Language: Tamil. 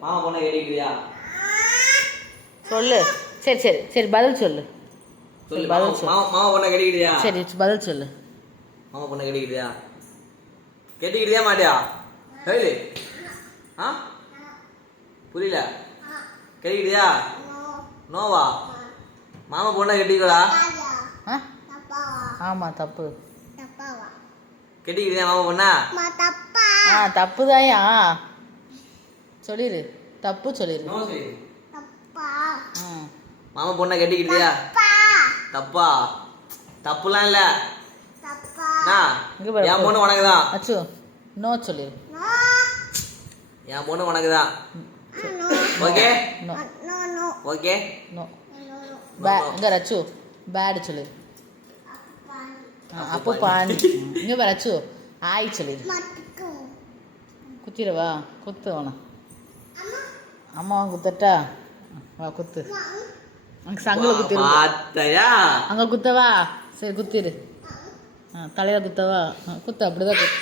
மாமா பொண்ணை கட்டிக்கிறியா? சொல்லு. சரி சரி சரி பதில் சொல்லு. சொல்லு. மாமா பொண்ணை கட்டிக்கிறியா? சரி பதில் சொல்லு. மாமா பொண்ணை கட்டிக்கிறியா? கட்டிக்கிறியா மாட்டியா? சொல்லு. ஆ புரியல. கட்டிக்கிறியா? நோவா? மாமா பொண்ணை கட்டிக்கடா. ஆமாம் தப்பு. கட்டிக்கிறியா மாமா பொண்ணா? தப்புதாயா சொல்லிடு. தப்பு சொல்லிடு. மாமா பொண்ணை கட்டிக்கிறியா? தப்பா? தப்புலாம் இல்ல. என் பொண்ணு உனக்கு தான். அச்சு நோ சொல்லிடு. என் பொண்ணு உனக்கு தான். Okay okay. நோ இங்க ரச்சு பேட் சொல்லிடு. அப்போ பான் இங்க பாரு அச்சு ஆய் சொல்லிடு. குத்திடவா? குத்து வேணா. அம்மா குத்தட்டா? வா குத்து. அங்கே சங்கில் குத்திடு. அங்கே குத்தவா? சரி குத்திடு. தலையில குத்தவா? குத்து அப்படிதான் குத்து.